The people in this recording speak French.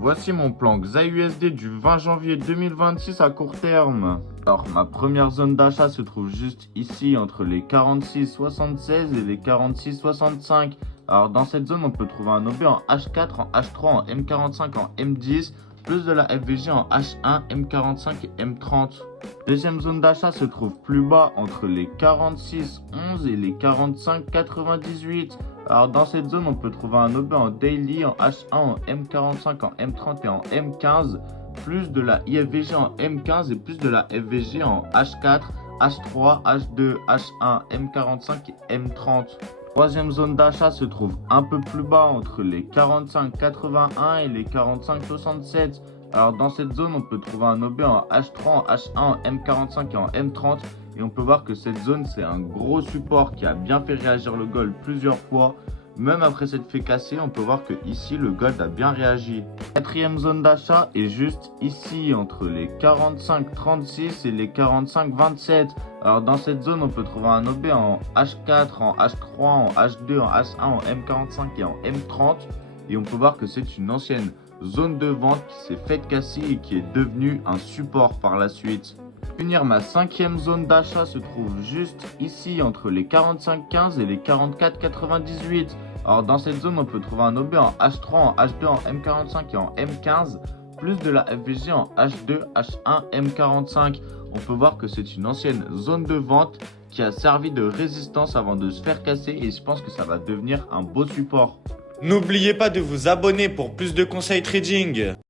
Voici mon plan XAUSD du 20 janvier 2026 à court terme. Alors, ma première zone d'achat se trouve juste ici entre les 46,76 et les 46,65. Alors, dans cette zone, on peut trouver un OB en H4, en H3, en M45, en M10, plus de la FVG en H1, M45 et M30. Deuxième zone d'achat se trouve plus bas entre les 46,11 et les 45,98. Alors dans cette zone, on peut trouver un OB en Daily, en H1, en M45, en M30 et en M15, plus de la IFVG en M15 et plus de la FVG en H4, H3, H2, H1, M45 et M30. Troisième zone d'achat se trouve un peu plus bas entre les 45,81 et les 45,67. Alors dans cette zone, on peut trouver un OB en H3, en H1, en M45 et en M30. Et on peut voir que cette zone, c'est un gros support qui a bien fait réagir le gold plusieurs fois. Même après s'être fait casser, on peut voir que ici, le gold a bien réagi. Quatrième zone d'achat est juste ici, entre les 45,36 et les 45,27. Alors dans cette zone, on peut trouver un OB en H4, en H3, en H2, en H1, en M45 et en M30. Et on peut voir que c'est une ancienne zone de vente qui s'est faite casser et qui est devenue un support par la suite. Finir, ma cinquième zone d'achat se trouve juste ici entre les 45,15 et les 44,98. Alors dans cette zone, on peut trouver un OB en H3, en H2, en M45 et en M15, plus de la FVG en H2, H1, M45. On peut voir que c'est une ancienne zone de vente qui a servi de résistance avant de se faire casser et je pense que ça va devenir un beau support. N'oubliez pas de vous abonner pour plus de conseils trading.